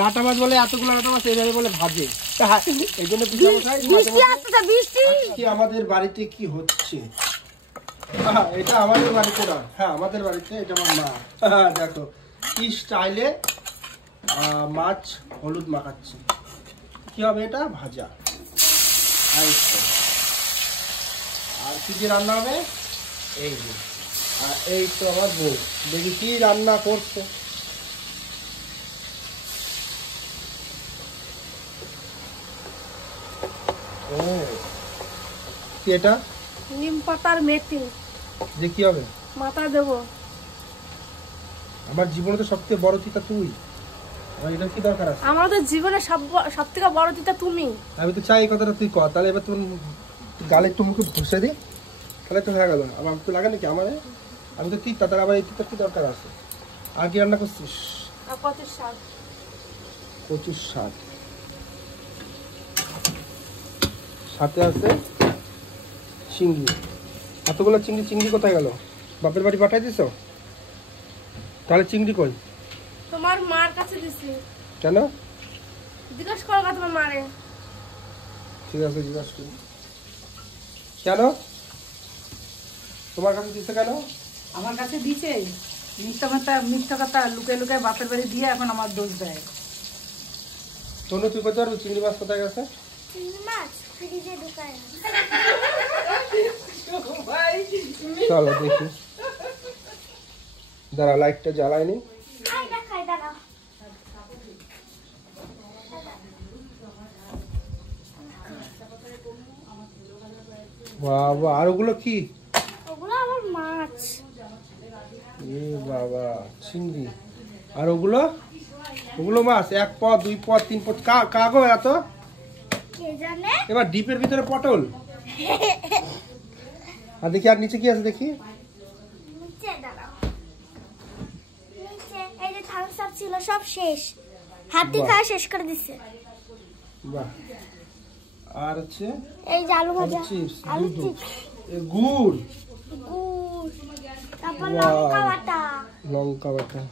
লাটা মাছ বলে এতগুলো লাটা মাছ এইভাবে বলে ভাজে। এই জন্য আমাদের বাড়িতে কি হচ্ছে, এটা আমাদের বাড়িতে না, হ্যাঁ আমাদের বাড়িতে, এটা আমার মা। দেখো কি স্টাইলে মাছ হলুদ মাখাচ্ছে। কি হবে এটা? ভাজা। আর কি দিয়ে রান্না হবে? এই যে, আর এই তো আমার বউ, দেখি কি রান্না করছে। কি এটা? নিম পাতার মেথি। যে কি হবে? মাথা দেব। আমার জীবনে তো সবথেকে বড় তিতা তুই, এটা কি দরকার আছে? আমার তো জীবনে সবথেকে বড় তিতা তুমি। আমি তো চাই এই কথাটা তুই কর, তাহলে এবার তোর গালে একটু মুখে ঘষে দি, তাহলে তো হয়ে গেল। আমার তো লাগে নাকি আমার? আমি তো তিতা, তাহলে আবার এই তিতার কি দরকার আছে? আর কি রান্না করছিস? কচুর শাক। কচুর শাক, সাথে আছে চিংড়ি। এতগুলো চিংড়ি, চিংড়ি কোথায় গেল? বাপের বাড়ি পাঠাই দিছ? তাহলে চিংড়ি কই? তোমার মার কাছে দিছি। কেন? জিজ্ঞাসা করো তোমার মারে। ঠিক আছে, জিজ্ঞাসা করি। কেন তোমার কাছে দিছে? কেন আমার কাছে দিছে? মিথ্যা কথা লুকে লুকে বাপের বাড়ি দিয়ে এখন আমার দোষ দেয়। তনু তুই কোথায়? চিংড়ি মাছ কোথায় গেছে? চলো দেখি, দাঁড়া লাইটটা জ্বালায়নি। বাবা, আর ওগুলো কি? ওগুলো আমার মাছ। এ বাবা, চিংড়ি। আর ওগুলো? ওগুলো মাছ? এক পদ, দুই পদ, তিন পদ, কাগো এত? এবার ডিপের ভিতরে পটল। আর দেখি, আর নিচে কি আছে দেখি? ছিল সব শেষ, হাতি খাওয়া শেষ করে দিচ্ছে। বাহ। আর হচ্ছে এই যে আলু ভাজা, আলু চিপস, গুড়, তারপর লঙ্কা বাটা, লঙ্কা বাটা,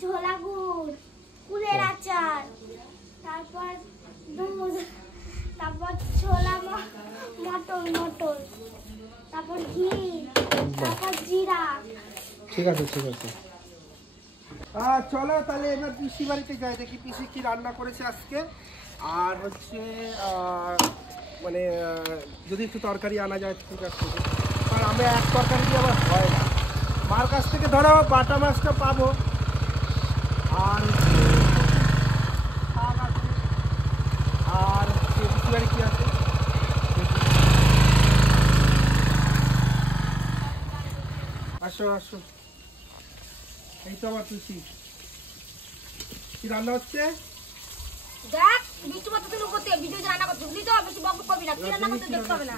ঝোলা গুড়, কুলের আচার, তারপর দুধ, তারপর ছোলা মটর, তারপর ঘি, তারপর জিরা। ঠিক আছে, ঠিক আছে। চলো তাহলে এবার পিসি বাড়িতে যাই, দেখি পিসি কি রান্না করেছে আজকে। আর হচ্ছে মানে যদি একটু তরকারি আনা যায় ঠিক আছে, কারণ আমরা এক তরকারি দিয়ে আবার হয় না। মার কাছ থেকে ধরো বাটা মাছটা পাবো, আর শাক আছে, আর পিসি বাড়ি কি আছে। আসো আসো, এই তো আমার পিসি। কি রান্না হচ্ছে? দেখ বিট্টু মত তুই উপর থেকে ভিডিও রান্না করতে বুঝলি তো, বেশি বক করবি না, কি রান্না করতে দেখতে হবে না।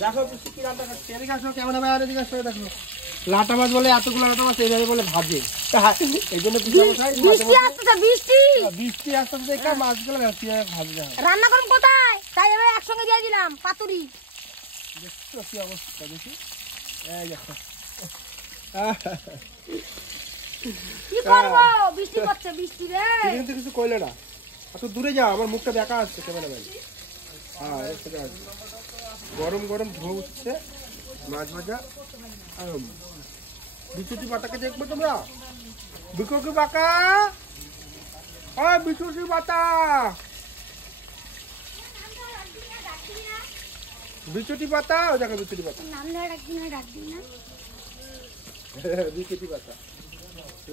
দেখো পিসি কি রান্না করছে। এদিকে আসো, কেমন হবে? আর এদিকে আসো, দেখো লাটা মাছ বলে এতগুলো লাটা মাছ এইভাবে বলে ভাজে। এই জন্য বৃষ্টি আসতে দেখে মাছগুলো ভাজে রান্না করব কোথায়, তাই এবার একসঙ্গে দিয়ে দিলাম পাতুরি। দেখছো কি অবস্থা? দেখি এই দেখো, কি করবো, বৃষ্টি পড়ছে, বৃষ্টি রে। কিন্তু কিছু কইলে না, এত দূরে যা, আমার মুখটা বেঁকা আসছে ক্যামেরাম্যান। হ্যাঁ, গরম গরম ধোয়া উঠছে মাছ ভাজা। বিচুটি পাতাকে দেখবো তোমরা? বিচুটি পাতা, বিচুটি পাতা, বিচুটি পাতা, দেখো বিচুটি পাতা, বিচুটি পাতা।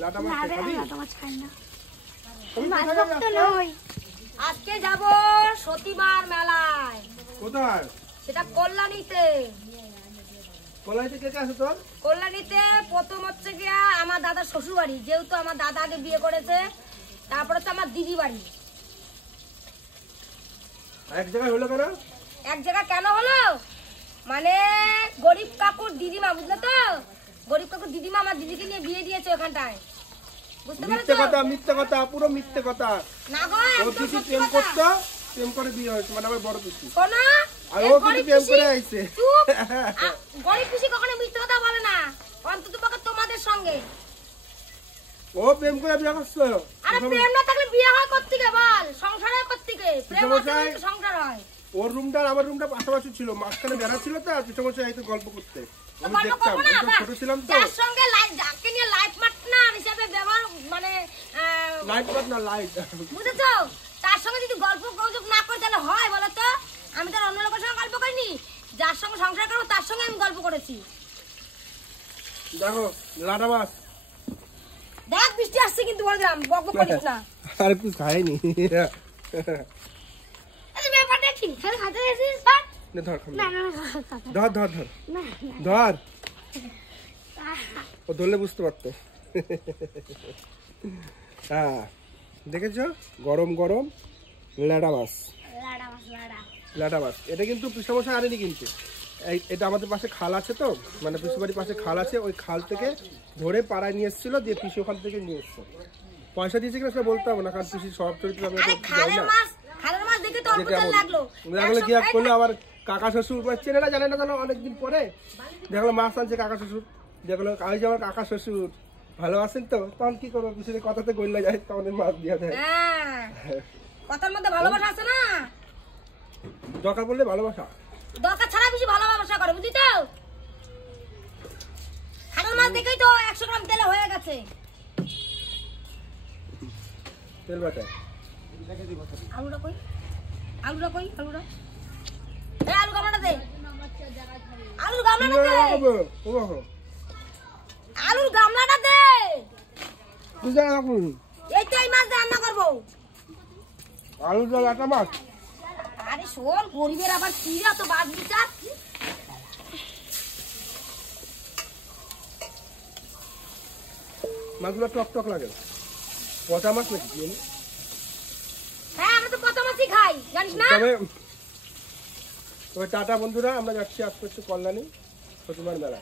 লাটা মাছ খাবি? আজকে যাব সতীমার মেলায়। কোথায়? সেটা কল্যাণীতে। কল্যাণীতে কে কে আছে তোর? কল্যাণীতে প্রথম হচ্ছে গিয়া আমার দাদার শ্বশুর বাড়ি, যেহেতু আমার দাদা আগে বিয়ে করেছে। তারপর হচ্ছে আমার দিদি বাড়ি। এক জায়গায় হলো কেন? এক জায়গা কেন হলো মানে গরিব কাকুর দিদিমা, বুঝলে তো? গরিব কাকুর দিদিমা আমার দিদিকে নিয়ে বিয়ে দিয়েছে ওখানটায়, বুঝতে পারছো? মিথ্যে কথা, মিথ্যে কথা, পুরো মিথ্যে কথা। না গো, একদম সত্যি প্রেম কথা। করতো, প্রেম করে বিয়ে হয়েছে, মানে আমার বড় পিসি। কোন আর ও কিন্তু প্রেম করে আইছে। গরিব পিসি কখনো মিথ্যে কথা বলে না, অন্তত পক্ষে তোমাদের সঙ্গে। ও প্রেম করে বিয়ে করছে। আরে প্রেম না থাকলে বিয়ে হয় কোত্থেকে বল? সংসার হয় কোত্থেকে? প্রেম আছে তো সংসার হয়। ওর রুমটা আর আমার রুমটা পাশাপাশি ছিল, মাঝখানে বেড়া ছিল তো, পিছনে হয়তো গল্প করতে তো আমি গল্প দেখতাম। করবো না, আমি তো ছোট ছিলাম তো। যার সঙ্গে যাকে নিয়ে লাইফ পার্টনার হিসেবে ব্যবহার মানে লাইট পাত না লাইট। বুঝেছো? তার সঙ্গে যদি গল্প গুজব না করি তাহলে হয় বলো তো? আমি তো আর অন্য লোকের সঙ্গে গল্প করিনি, যার সঙ্গে সংসার করবো তার সঙ্গে আমি গল্প করেছি। দেখো লাটা মাছ। দেখ বৃষ্টি আসছে কিন্তু বললাম বক বক করিস না। আর কিছু খাইনি। আরে ব্যাপারটা কি? খালি খাতে এসেছিস বাট? নে ধর না না ধর ধর ধর না ধর। ও ধরলে বুঝতে পারতো। হ্যাঁ দেখেছো, গরম গরম লাটা মাছ। লাড়া মাছ লাড়া। লাটা মাছ এটা কিন্তু পিসমশাই আনেনি কিন্তু, এটা আমাদের পাশে খাল আছে তো, মানে পিসুবাড়ির পাশে খাল আছে, ওই খাল থেকে ধরে পাড়ায় নিয়ে এসেছিল, দিয়ে পিসি ওখান থেকে নিয়ে এসছে। পয়সা দিয়েছে কিনা সেটা বলতে হবে না, কারণ পিসির স্বভাব চরিত্র আমি আরে যাই খালের না। মাছ, খালের মাছ দেখে তো অল্প চাল লাগলো। দেখলো কি এক করলো আবার কাকা শ্বশুর চেনে না জানে না জানো, অনেকদিন পরে দেখলো মাছ আনছে কাকা শ্বশুর, দেখলো আমি যে আমার কাকা শ্বশুর ভালো আছেন তো, তখন কি করবো, পিসির কথাতে গইলা যায়, তখন মাছ দিয়ে দেয়। হ্যাঁ, কথার মধ্যে ভালোবাসা আছে না, দরকার পড়লে ভালোবাসা, দরকার ছাড়া বেশি ভালোবাসা করে, বুঝলি তো? খালের মাছ দেখেই তো 100 গ্রাম তেলে হয়ে গেছে। তেল বাটা। আলুটা কই? আলুটা কই? আলুটা এই আলু গামলাটা দে, আলুর গামলাটা দে, আলুর গামলাটা দে। এই তো এই মাছ দিয়ে রান্না করবো। আলু জল একটা মাছ। আরে শোন, গরিবের আবার কি এত বাদ বিচার। মাছগুলো টক টক লাগে, পচা মাছ নাকি কি জানি? হ্যাঁ, আমরা তো কত মাছই খাই, জানিস না? তবে টাটা বন্ধুরা, আমরা যাচ্ছি আজকে হচ্ছে কল্যাণী প্রতিমার মেলা।